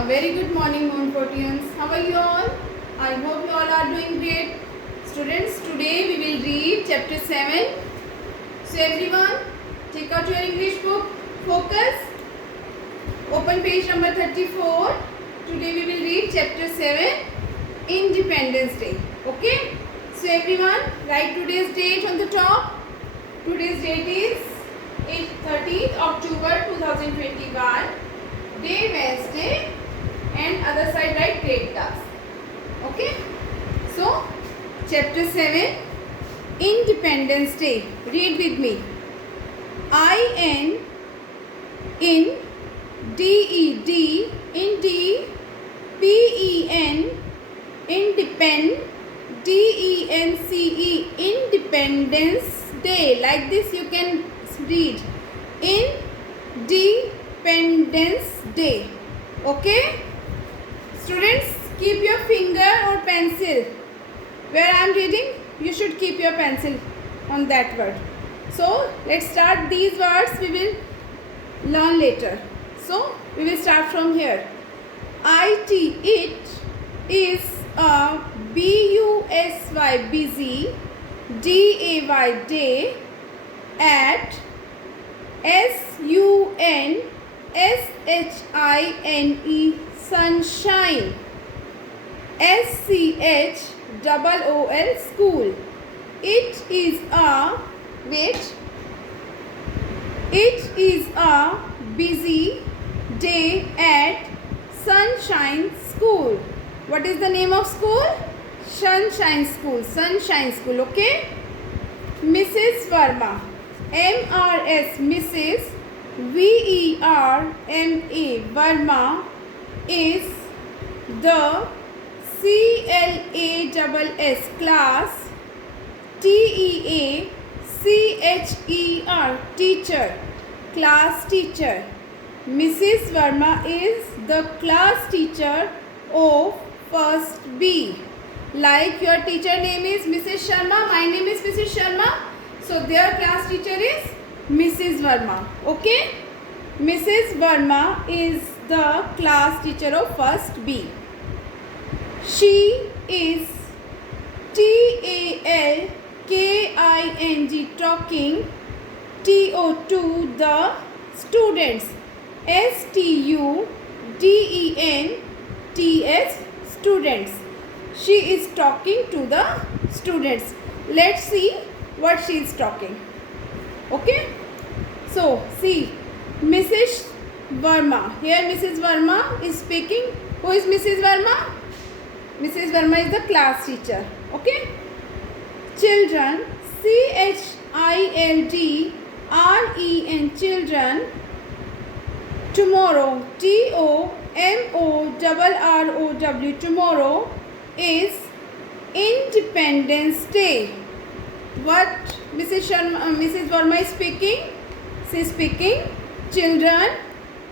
A very good morning, Montfortians. How are you all? I hope you all are doing great. Students, today we will read chapter 7. So everyone, take out your English book. Focus. Open page number 34. Today we will read chapter 7, Independence Day. Okay? So everyone, write today's date on the top. Today's date is 13th October 2021. Day Wednesday, and other side write grade class. Okay? So, chapter 7, Independence Day. Read with me. I-N in D-E-D in D P-E-N independ D-E-N-C-E Independence Day. Like this you can read. Independence Day. Okay? Students, keep your finger or pencil. Where I am reading, you should keep your pencil on that word. So, let's start these words. We will learn later. So, we will start from here. It is a B-U-S-Y busy D-A-Y day at S-U-N-S-H-I-N-E sunshine S-C-H-O-O-L school. It is a busy day at Sunshine School. What is the name of school? Sunshine School. Sunshine School. Okay. Mrs. Verma. M-R-S. Mrs. V-E-R-M-A. Verma is the C-L-A-S-S class T-E-A-C-H-E-R teacher, class teacher. Mrs. Verma is the class teacher of first B. Like your teacher name is Mrs. Sharma, my name is Mrs. Sharma. So their class teacher is Mrs. Verma. Okay? Mrs. Verma is the class teacher of first B. She is T-A-L-K-I-N-G talking to the students. S-T-U-D-E-N-T-S students. She is talking to the students. Let's see what she is talking. Okay? So, see, Mrs. Verma. Here Mrs. Verma is speaking. Who is Mrs. Verma? Mrs. Verma is the class teacher. Okay? Children. C-H-I-L-D-R-E-N. Children. Tomorrow. T-O-M-O-R-R-O-W. Tomorrow is Independence Day. What Mrs. Verma is speaking? She is speaking. Children.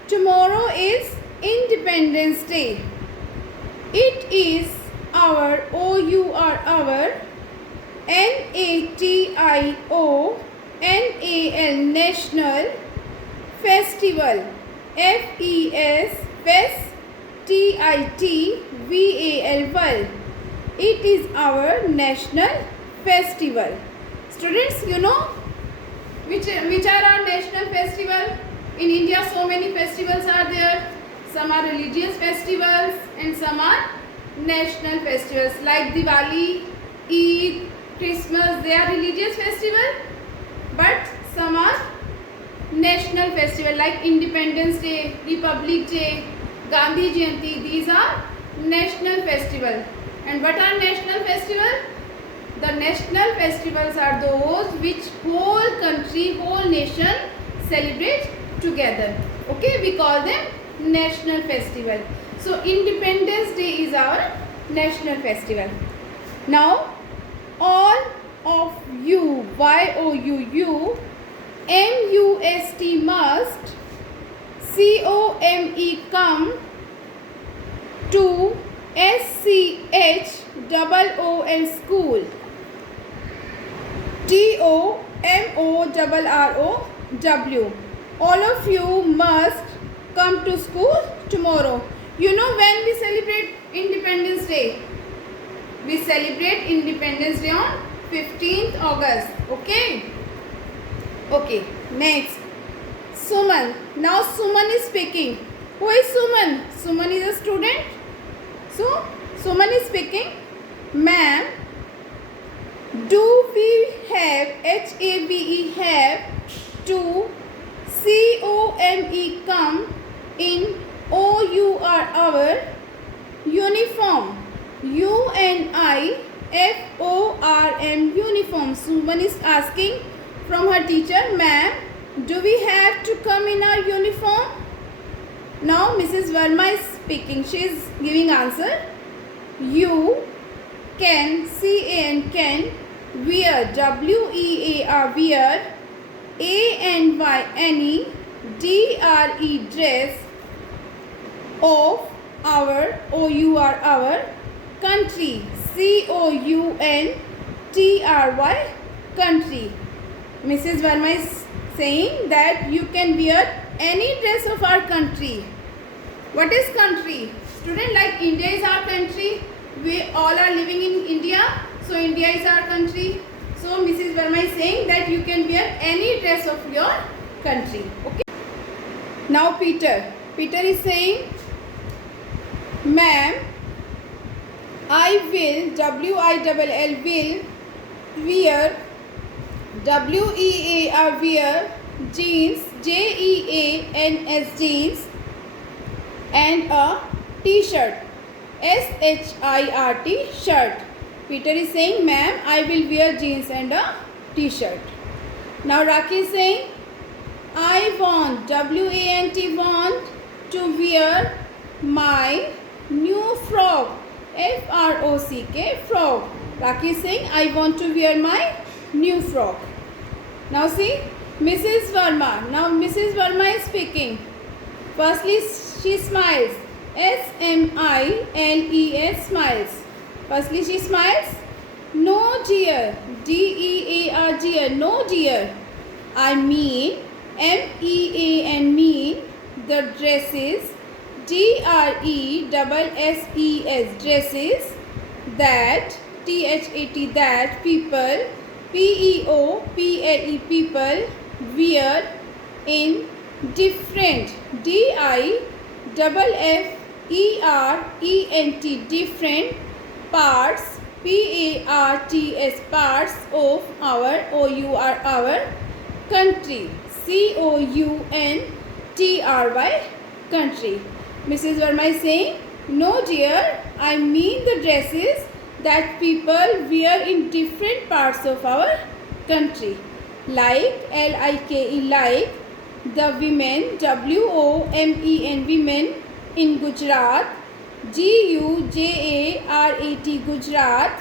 Tomorrow is Independence Day. It is our our N-A-T-I-O-N-A-L National Festival. F-E-S T-I-T-V-A-L. It is our national festival. Students, you know which are our national festival? In India, so many festivals are there. Some are religious festivals and some are national festivals like Diwali, Eid, Christmas. They are religious festivals, but some are national festival like Independence Day, Republic Day, Gandhi Jayanti. These are national festival. And what are national festival? The national festivals are those which whole country, whole nation celebrate together. Okay, we call them national festival. So Independence Day is our national festival. Now all of you, Y-O-U-U, M-U-S-T must C-O-M-E come to S-C-H-O-O-L school. T-O-M-O-R-R-O-W. All of you must come to school tomorrow. You know when we celebrate Independence Day? We celebrate Independence Day on 15th August. Okay? Okay. Next. Suman. Now Suman is speaking. Who is Suman? Suman is a student. So, Suman is speaking. Ma'am, do we have HAVE have to COME come in OUR our uniform UNIFORM uniform. Suman is asking from her teacher, ma'am, do we have to come in our uniform? Now Mrs. Verma is speaking. She is giving answer. You can can wear WEAR wear ANYNE DRE dress of our our country COUNTRY country. Mrs. Verma is saying that you can wear any dress of our country. What is country? Student, like India is our country. We all are living in India. So India is our country. So Mrs. Verma is saying that you can wear any dress of your country. Okay. Now Peter. Peter is saying, ma'am, I will will wear WEAR wear jeans JEANS jeans and a t-shirt SHIRT shirt. Peter is saying, ma'am, I will wear jeans and a t-shirt. Now Raki is saying, I want want to wear my new frock FROCK frock. Raki is saying, I want to wear my new frock. Now see, Mrs. Verma. Now Mrs. Verma is speaking. Firstly, she smiles. SMILES smiles. Firstly, she smiles. No dear. DEAR dear. No dear. I mean MEAN mean the dresses DRESSES dresses that THAT that people PEOPLE people wear in different DIFFERENT different parts PARTS parts of our our country COUNTRY country. Mrs. Verma is saying, no dear, I mean the dresses that people wear in different parts of our country, like LIKE like the women WOMEN women in Gujarat GUJARAT Gujarat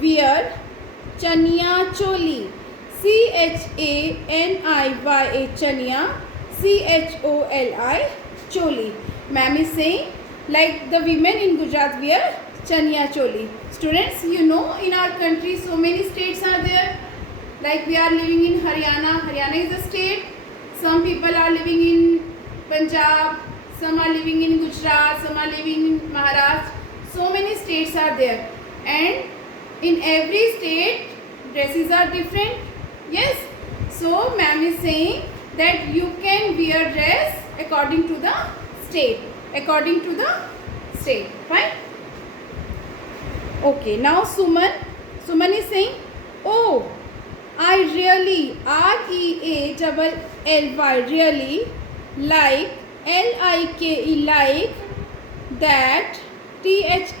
wear chaniya choli CHANIYA chaniya CHOLI choli. Ma'am is saying, like the women in Gujarat wear chaniya choli. Students, you know in our country so many states are there. Like we are living in Haryana. Haryana is a state. Some people are living in Punjab. Some are living in Gujarat. Some are living in Maharashtra. So many states are there. And in every state, dresses are different. Yes. So, ma'am is saying that you can wear dress according to the state. According to the state. Fine. Okay. Now, Suman is saying, oh, I really, REALLY, really like, LIKE like that, THET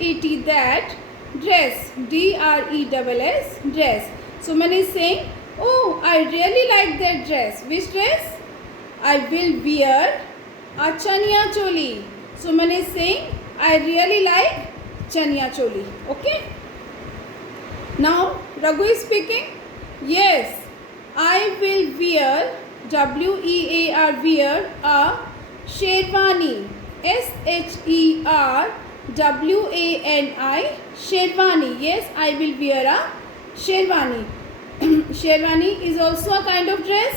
that dress, DRESS dress. Suman is saying, oh, I really like that dress. Which dress? I will wear a chaniya choli. Suman is saying, I really like chaniya choli. Okay. Now, Raghu is speaking. Yes, I will wear WEAR wear a sherwani SHERWANI sherwani. Yes, I will wear a sherwani. Sherwani is also a kind of dress.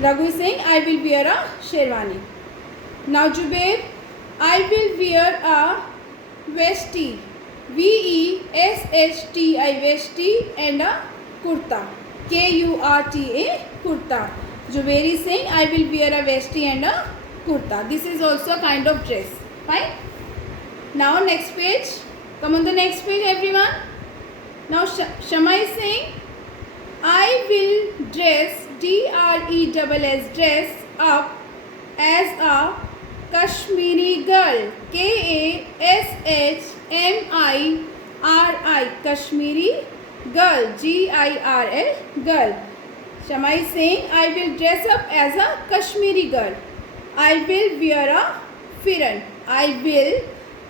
Raghu is saying I will wear a sherwani. Now Jubair I will wear a vesti. VESHTI vesti and a kurta. KURTA kurta. Juveri is saying I will wear a vesti and a kurta. This is also a kind of dress. Fine. Now next page. Come on the next page everyone. Now Shama is saying I will dress DRESS dress up as a Kashmiri girl. KASHMIRI Kashmiri girl. GIRL girl. Shama is saying I will dress up as a Kashmiri girl. I will wear a firan. I will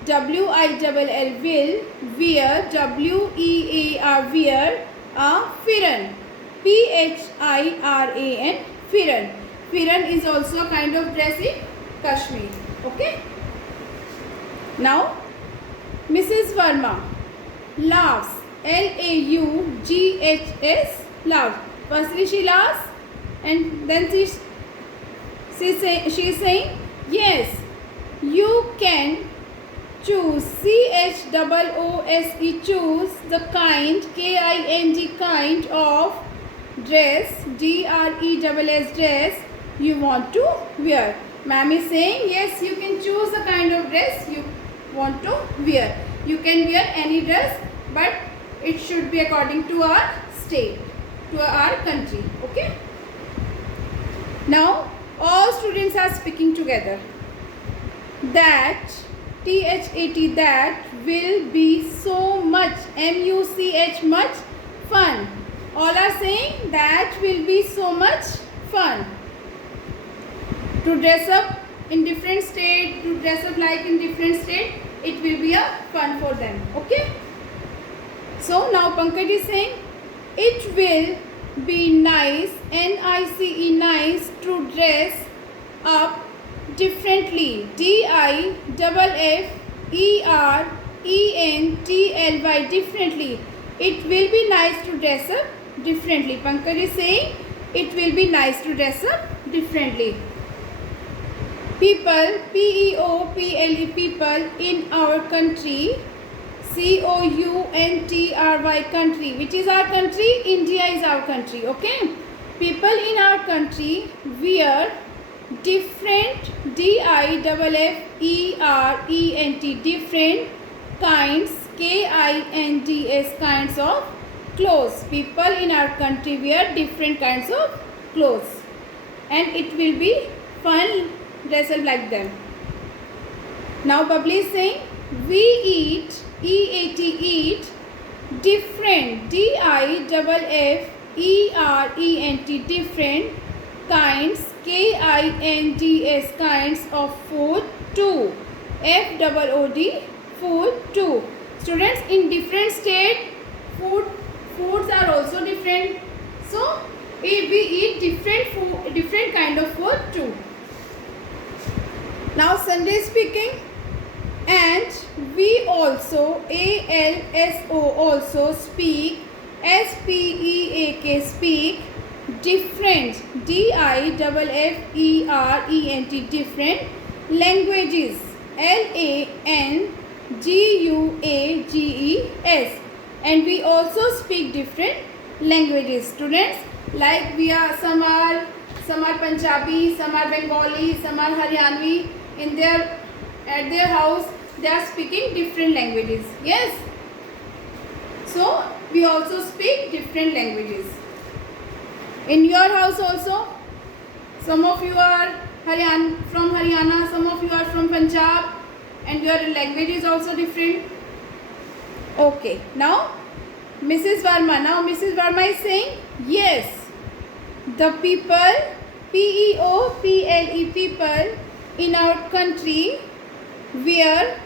WILL will wear WEAR wear a firan. PHIRAN firan. Firan is also a kind of dress in Kashmir. Okay. Now Mrs. Verma laughs. LAUGHS laughs. Firstly she laughs and then she is saying yes you can choose CHOOSE choose the kind KING kind of dress DRESS dress you want to wear. Ma'am is saying yes you can choose the kind of dress you want to wear. You can wear any dress but it should be according to our state, to our country. Okay. Now all students are speaking together. That THAT that will be so much MUCH much fun. All are saying that will be so much fun. To dress up in different state, to dress up like in different state, it will be a fun for them. Okay. So now Pankaj is saying it will be nice NICE nice to dress up differently. DIFFERENTLY differently. It will be nice to dress up differently. Pankaj is saying it will be nice to dress up differently. People PEOPLE people in our country COUNTRY country. Which is our country? India is our country. Okay. People in our country wear different DIFFERENT different kinds KINDS kinds of clothes. People in our country wear different kinds of clothes and it will be fun dress up like them. Now Babli is saying we eat eat different DIFFERENT different kinds KINDS kinds of food too. FOOD food too. Students, in different state foods are also different. So we eat different kind of food too. Now Sunday speaking. And we also ALSO also speak SPEAK speak different DIFFERENT different languages LANGUAGES and we also speak different languages. Students, like we are some are Punjabi, some are Bengali, some are Haryanvi. At their house they are speaking different languages. Yes. So we also speak different languages. In your house also, some of you are from Haryana, some of you are from Punjab, and your language is also different. Okay. Now Mrs. Verma is saying yes. The people PEOPLE people in our country wear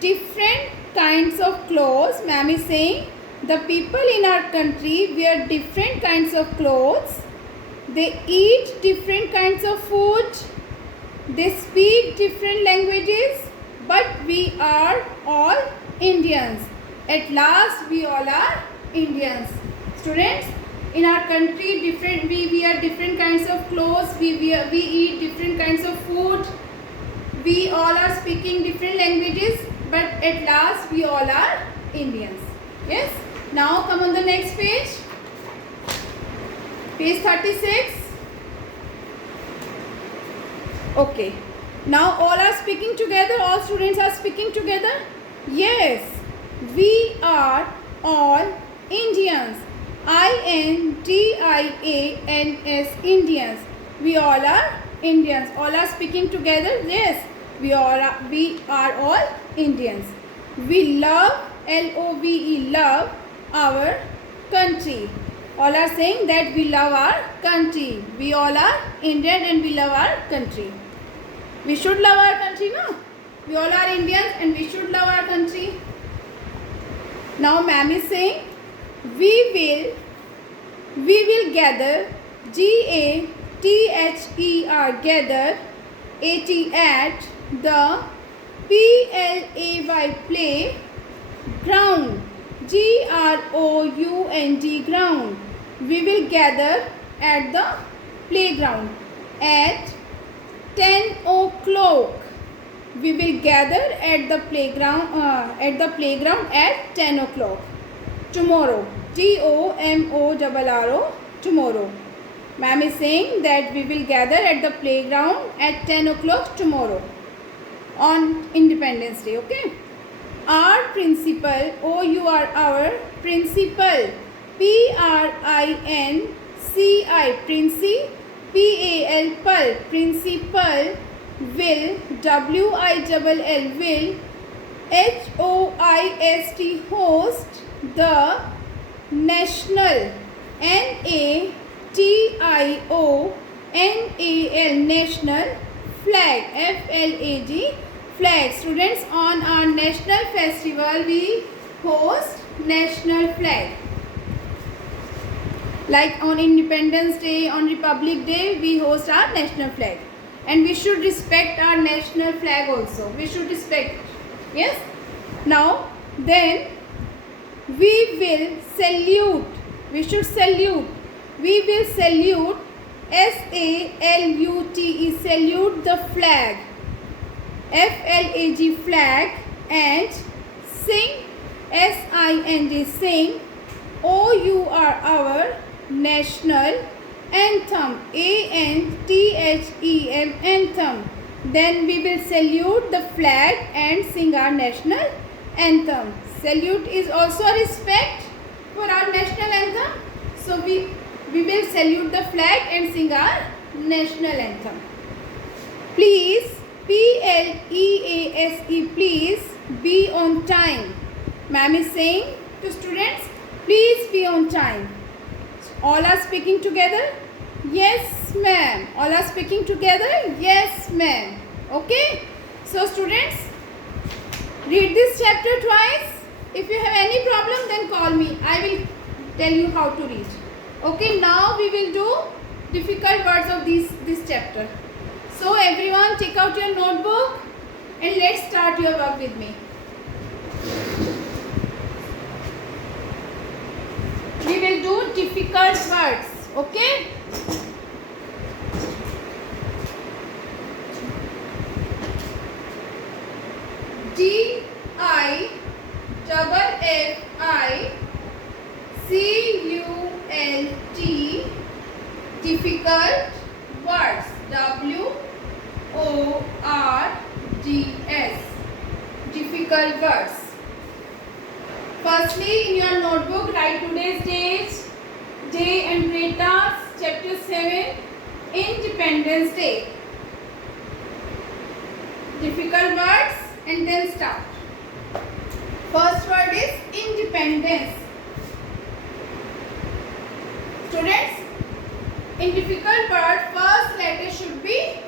different kinds of clothes. Ma'am is saying the people in our country wear different kinds of clothes. They eat different kinds of food. They speak different languages. But we are all Indians. At last we all are Indians. Students, in our country we wear different kinds of clothes. We eat different kinds of food. We all are speaking different languages, but at last we all are Indians. Yes. Now come on the next page. Page 36. Okay. Now all are speaking together. All students are speaking together. Yes. We are all Indians. INDIANS, Indians. We all are Indians. All are speaking together. Yes. We are all Indians. We love, LOVE, love our country. All are saying that we love our country. We all are Indian and we love our country. We should love our country, no? We all are Indians and we should love our country. Now ma'am is saying, we will gather, GATHER, gather, at the PLAY ground, GROUND, ground. We will gather at the playground at 10 o'clock. We will gather at the playground at 10 o'clock. Tomorrow, TOMORRO, tomorrow. Ma'am is saying that we will gather at the playground at 10 o'clock tomorrow on Independence Day. Okay. Our principal, our principal, PRINCI, Princi, PAL, principal, will, WILL, will, HOIST, host, the national, NATIONAL, national flag, FLAG, flag. Students, on our national festival we host national flag. Like on Independence Day, on Republic Day, we host our national flag. And we should respect our national flag also. We should respect. Yes? Now, then, we will salute. We should salute. We will salute, SALUTE, salute the flag, FLAG, flag, and sing, SING, sing, our national anthem, ANTHEM, anthem. Then we will salute the flag and sing our national anthem. Salute is also a respect for our national anthem. So we will salute the flag and sing our national anthem. Please, PLEASE, please be on time. Ma'am is saying to students, please be on time. All are speaking together? Yes, ma'am. All are speaking together? Yes, ma'am. Okay? So, students, read this chapter twice. If you have any problem, then call me. I will tell you how to read. Okay, now we will do difficult words of this chapter. So, everyone, take out your notebook and let's start your work with me. We will do difficult words. Okay? DIFFICULT, difficult words, WORDS, difficult words. Firstly, in your notebook, write today's date, day and data, chapter 7, Independence Day. Difficult words and then start. First word is independence. Students, in difficult word, first letter should be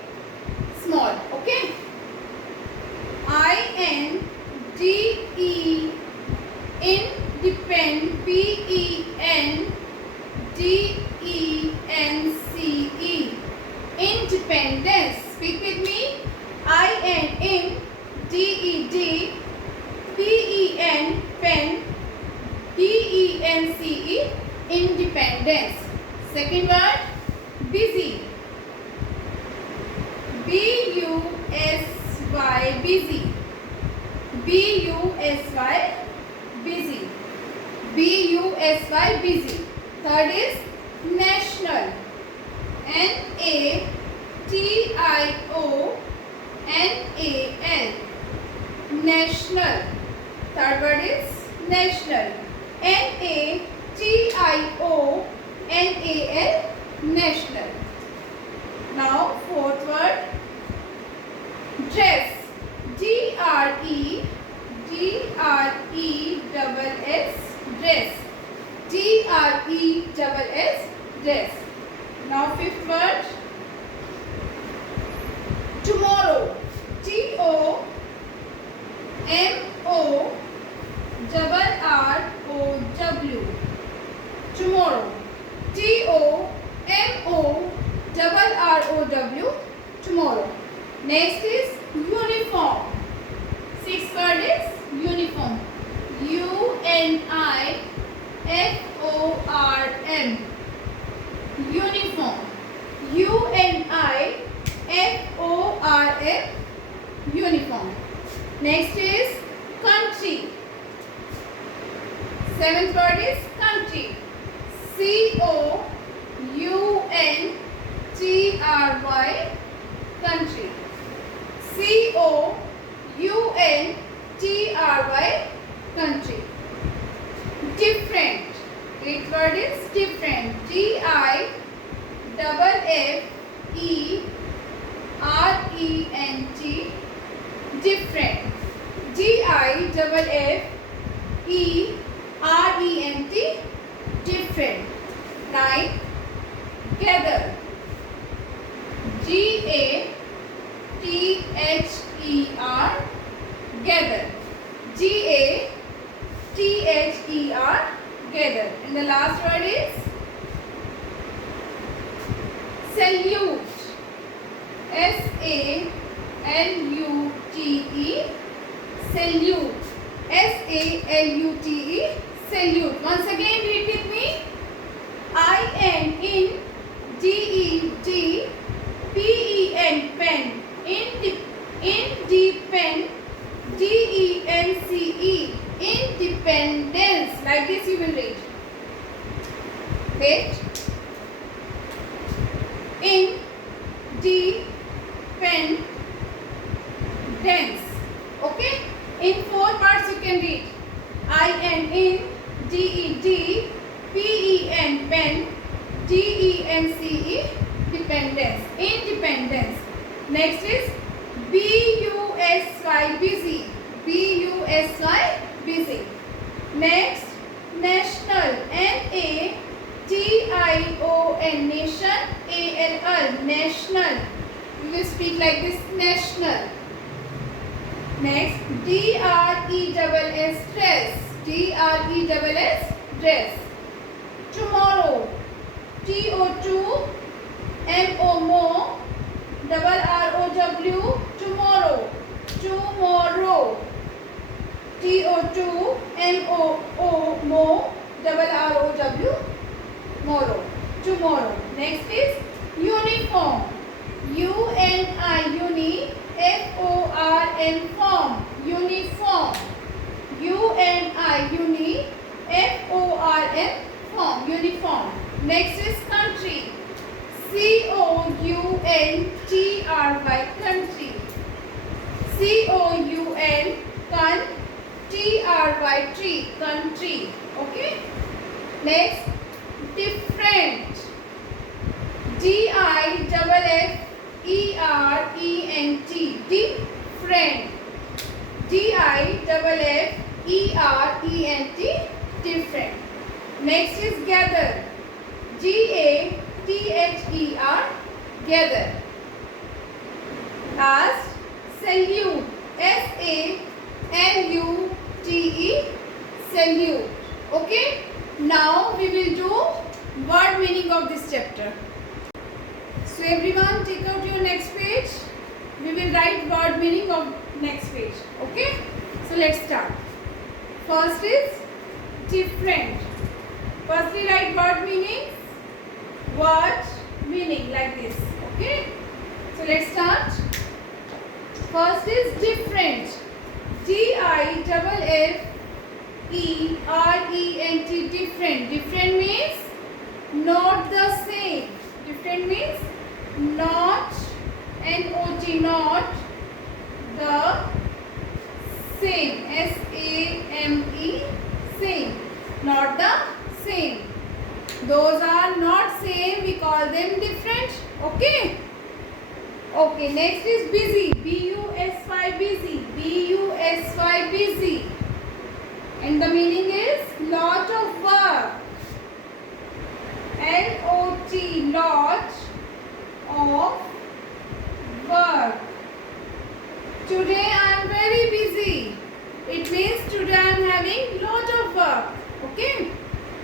small. Okay? INDE, independence, PENDENCE, independence. Speak with me. INDED, pen, PENCE, independence. Second word, busy. BUSY, busy. B-U-S-Y, busy. Third is national. N-A-T-I-O-N-A-L. National. Third word is national. N-A-T-I-O-N-A-L. National. Now fourth word, dress. D-R-E-S-S. Dress. D-R-E-S-S. Dress. Now fifth word, tomorrow. T-O-M-O-R-R-O-W. Tomorrow. T-O-M-O-R-R-O-W. Tomorrow. Next is uniform. Sixth word is uniform. U-N-I-F-O-R-M. Uniform. U-N-I-F-O-R-M. Uniform. Next is country. Seventh word is country. C-O-U-N-T-R-Y. Country. C-O-U-N-T-R-Y. Country. Different. Eighth word is different. D-I-F-F-E-R-E-N-T. Different. D-I-F-F-E-R-E-N-T. Different. Nine. Gather. G-A-T-H-E-R. Gather. G-A-T-H-E-R. Gather. And the last word is salute. S-A-L-U-T-E. Salute. S-A-L-U-T-E. Salute. Once again read with me. I-N, in. D-E-D. P-E-N, pen. Independent. D-E-N-C-E. Independence. Like this you will read. Wait. Independence. Okay. In four parts you can read. I-N, in. D-E-D. P-E-N, pen. D-E-N-C-E. Dependence. Independence. Next is B-U-S-Y, busy. B-U-S-Y, busy. Next, national. N-A-T-I-O-N, nation. A-L-L, national. We will speak like this, national. Next, D-R-E-S-S, dress. D-R-E-S-S, dress. Tomorrow. T-O-2-M-O-Mo, R-R-O-W, tomorrow. Tomorrow. T-O-2-M-O-O-Mo, R-R-O-W, tomorrow. Tomorrow. Next is uniform. U-N-I, uni, F-O-R-M, form. Uniform. U-N-I, uni, F-O-R-M, form. Uniform. Next is country. C-O-U-N-T-R-Y, country. C-O-U-N, T-R-Y, tree, country. Okay. Next, different. D-I-F-F-E-R-E-N-T, different. D-I-F-F-E-R-E-N-T, different. Next is gather. G-A-T-H-E-R, gather. Last, salute. S-A-L-U-T-E, salute. Okay. Now we will do word meaning of this chapter. So everyone take out your next page. We will write word meaning of next page. Okay. So let's start. First is different. Firstly write word meaning. Word meaning like this. Okay. So let's start. First is different. different. Different means not the same. Different means not, N-O-T, not the same, S-A-M-E, same, not the same. Those are not same, we call them different. Okay. Okay, next is busy. B-U-S-Y, busy. B-U-S-Y, busy. And the meaning is lot of work. L-O-T, lot of work. Today I am very busy. It means today I am having lot of work. Okay.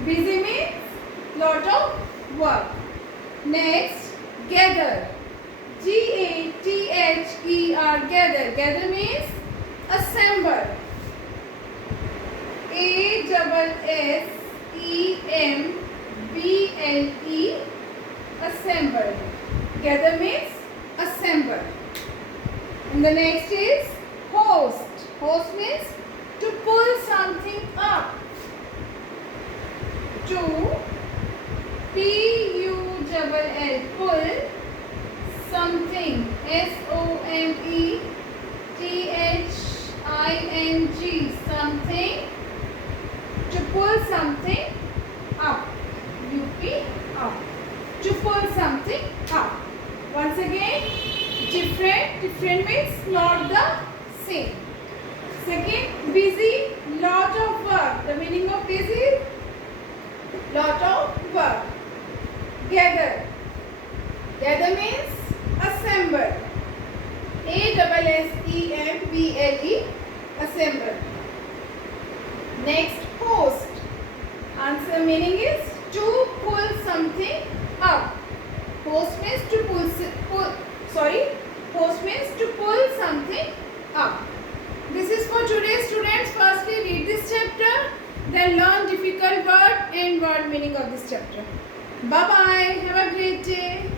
Busy means lot of work. Next, gather. G-A-T-H-E-R, gather. Gather means assemble. A-S-S-E-M-B-L-E, assemble. Gather means assemble. And the next is host. Host means to pull something up. To P-U-L-L, pull something. S-O-M-E-T-H-I-N-G, something. To pull something up. U-P, up. To pull something up. Once again, different. Different means not the same. Second, busy, lot of work. The meaning of busy is lot of work. Gather. Gather means assemble. A-S-S-E-M-B-L-E, assemble. Next, host. Answer meaning is to pull something up. Host means to host means to pull something up. This is for today, students. Firstly, read this chapter, then learn difficult word and word meaning of this chapter. Bye bye. Have a great day.